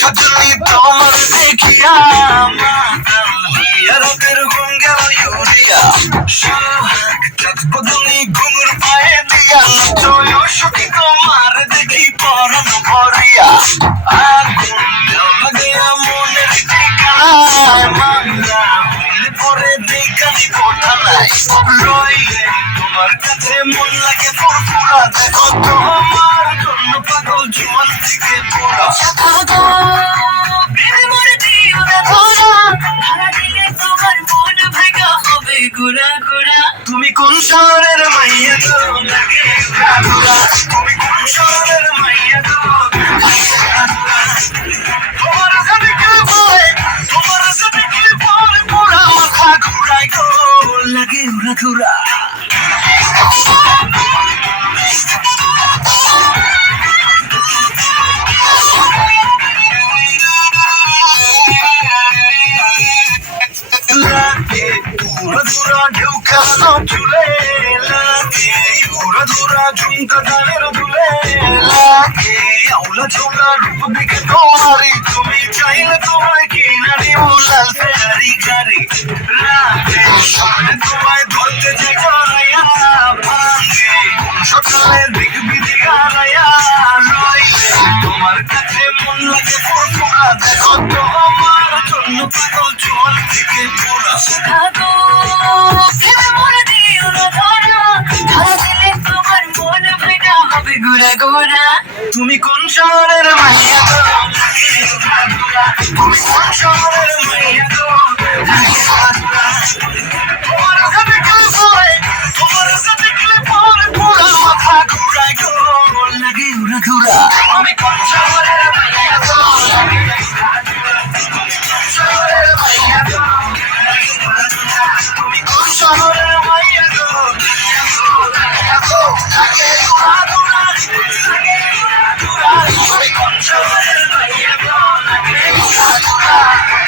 সজনী তোমার দেখিয়া রাতের ঘুম গেল ইউরিয়া সোহাগ থাকবো তুমি ঘুঙুর পায়ে দিয়া চয় সখী তোমার দেখি পরম ভরিয়া আগুন লাগাইয়া মনের ঠিকানায় মামলা হইলে পরে দেখানি কোঠা নাই রইলে তোমার কাছে মন লাগে ফুরফুরা দেখো তোমার জন্য পাগল জীবন থেকে পুরা তুমি কোন শহরের মাইয়া গো লাগে ঘুরা তুমি কোন শহরের মাইয়া গো তোমার সাথে কি বলে তোমার সাথে কি বলে পুরা মাথা ঘুরাই গো লাগে উড়া ঘুরা উড়া ঢেউ খেলানো চুলে লাগে উড়া ধুরা ঝুমকা গানের দুলে লাগে আউলা ঝোলা রূপ দিকে তোমারি তুমি চাইলে তোমায় কিনারি লাল ফেরারি গাড়ি রাতে সামনে তোমায় ধরতে যাই জড়াইয়া ভাঙে সকালে দেখবি দিগারাইয়া রইলে তোমার কাছে মন লাগে ফুরফুরা দেখো তোমার জন্য পাগল জোয়ান থেকে পুরা তুমি কোন শহরের মাইয়া